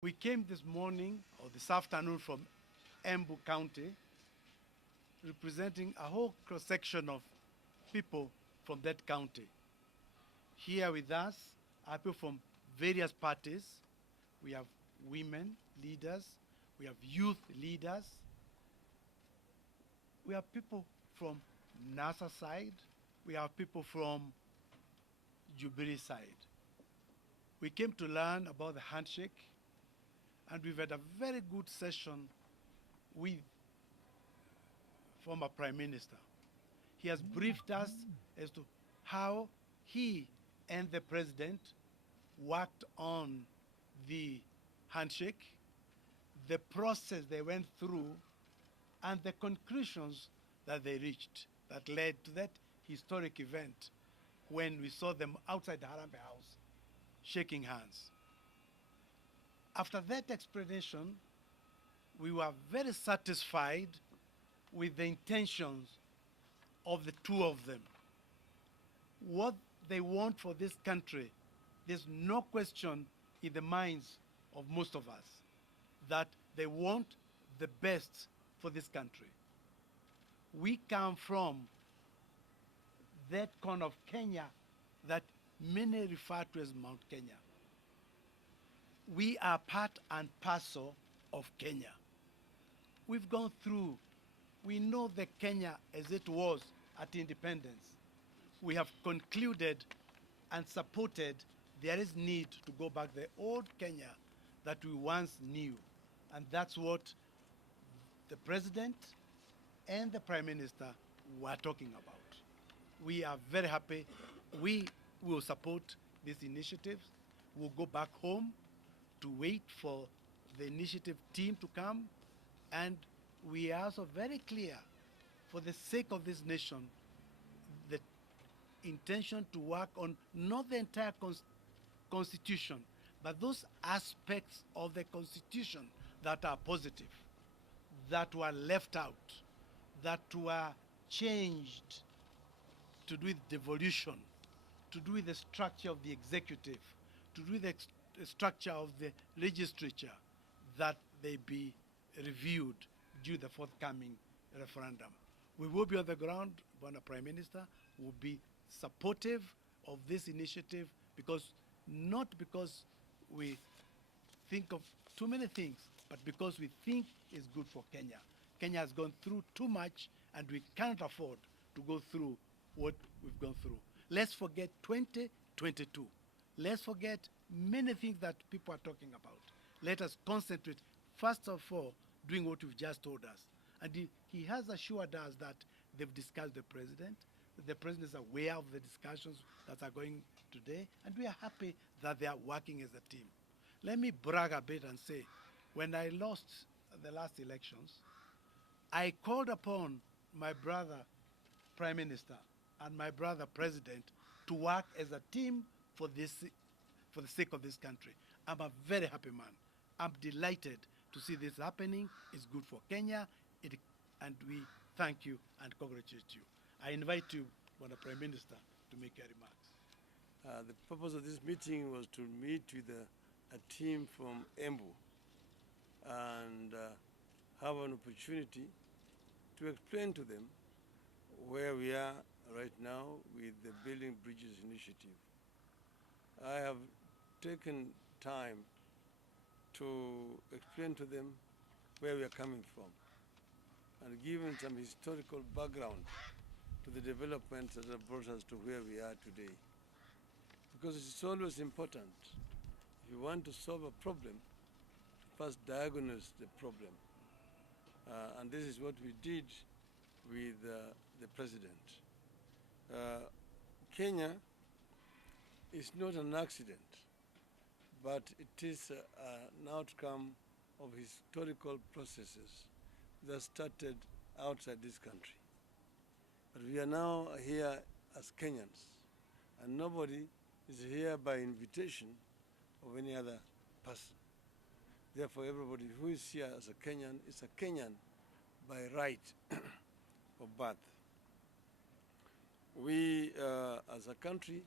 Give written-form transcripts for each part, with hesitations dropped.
We came this morning or this afternoon from Embu County, representing a whole cross-section of people from that county. Here with us are people from various parties. We have women leaders, we have youth leaders, we have people from NASA side, we have people from Jubilee side. We came to learn about the handshake, and we've had a very good session with former Prime Minister. He has briefed us as to how he and the President worked on the handshake, the process they went through, and the conclusions that they reached that led to that historic event when we saw them outside the Harambee House shaking hands. After that explanation, we were very satisfied with the intentions of the two of them. What they want for this country, there's no question in the minds of most of us that they want the best for this country. We come from that corner of Kenya that many refer to as Mount Kenya. We are part and parcel of Kenya. We've gone through, we know the Kenya as it was at independence. We have concluded and supported there is need to go back the old Kenya that we once knew. And that's what the President and the Prime Minister were talking about. We are very happy. We will support these initiatives. We'll go back home to wait for the initiative team to come. And we are also very clear, for the sake of this nation, the intention to work on not the entire constitution, but those aspects of the constitution that are positive, that were left out, that were changed to do with devolution, to do with the structure of the executive, to do with the structure of the legislature, that they be reviewed due the forthcoming referendum. We will be on the ground, Bwana Prime Minister, will be supportive of this initiative not because we think of too many things, but because we think it's good for Kenya. Kenya has gone through too much, and we can't afford to go through what we've gone through. Let's forget 2022. Let's forget many things that people are talking about. Let us concentrate, first of all, doing what you've just told us. And he has assured us that they've discussed the President. The President is aware of the discussions that are going today, and we are happy that they are working as a team. Let me brag a bit and say, when I lost the last elections, I called upon my brother Prime Minister and my brother President to work as a team for the sake of this country. I'm a very happy man. I'm delighted to see this happening. It's good for Kenya, and we thank you and congratulate you. I invite you, Bwana Prime Minister, to make your remarks. The purpose of this meeting was to meet with a team from Embu and have an opportunity to explain to them where we are right now with the Building Bridges initiative. I have taken time to explain to them where we are coming from and given some historical background to the developments that have brought us to where we are today. Because it's always important, if you want to solve a problem, first diagnose the problem. And this is what we did with the President. Kenya is not an accident, but it is an outcome of historical processes that started outside this country. But we are now here as Kenyans, and nobody is here by invitation of any other person. Therefore, everybody who is here as a Kenyan is a Kenyan by right of birth. We, as a country,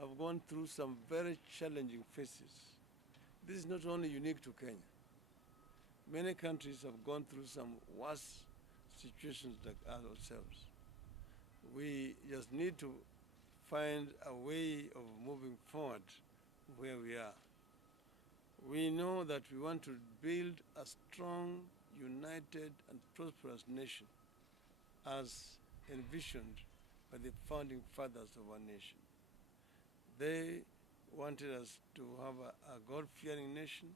have gone through some very challenging phases this is not only unique to Kenya. Many countries have gone through some worse situations like ourselves. We just need to find a way of moving forward where we are. We know that we want to build a strong, united, and prosperous nation as envisioned by the founding fathers of our nation. They wanted us to have a God-fearing nation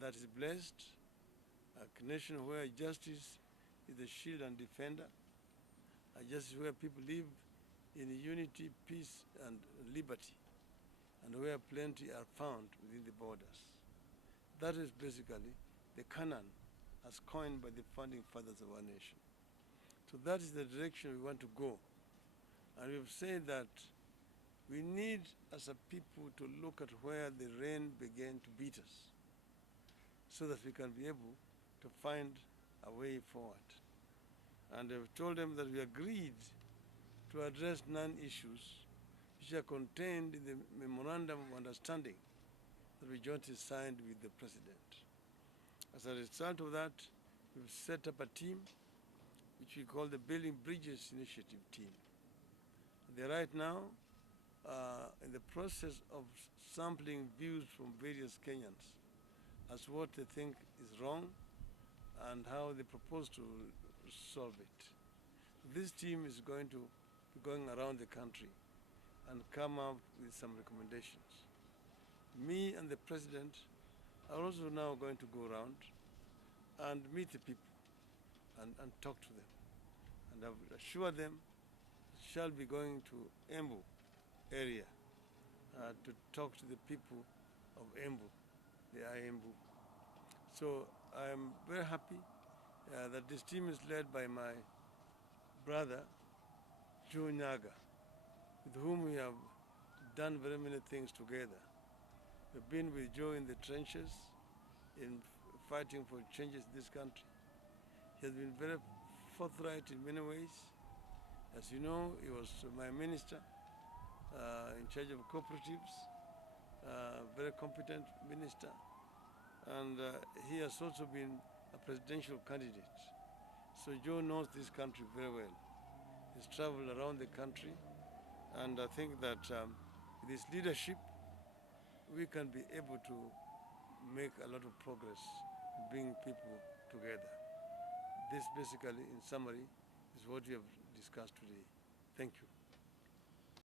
that is blessed, a nation where justice is the shield and defender, a justice where people live in unity, peace, and liberty, and where plenty are found within the borders. That is basically the canon as coined by the founding fathers of our nation. So that is the direction we want to go. And we've said that we need, as a people, to look at where the rain began to beat us so that we can be able to find a way forward. And I've told them that we agreed to address non-issues which are contained in the Memorandum of Understanding that we jointly signed with the President. As a result of that, we've set up a team which we call the Building Bridges Initiative team. They're right now in the process of sampling views from various Kenyans as what they think is wrong and how they propose to solve it. This team is going to be going around the country and come up with some recommendations. Me and the President are also now going to go around and meet the people and talk to them. And I've assured them we shall be going to Embu area to talk to the people of Embu, the Embu. So I'm very happy that this team is led by my brother, Nyaga, with whom we have done very many things together. We've been with Joe in the trenches in fighting for changes in this country. He has been very forthright in many ways. As you know, he was my minister in charge of cooperatives, very competent minister. And he has also been a presidential candidate. So Joe knows this country very well. He's traveled around the country, and I think that with his leadership, we can be able to make a lot of progress in bringing people together. This basically, in summary, is what we have discussed today. Thank you.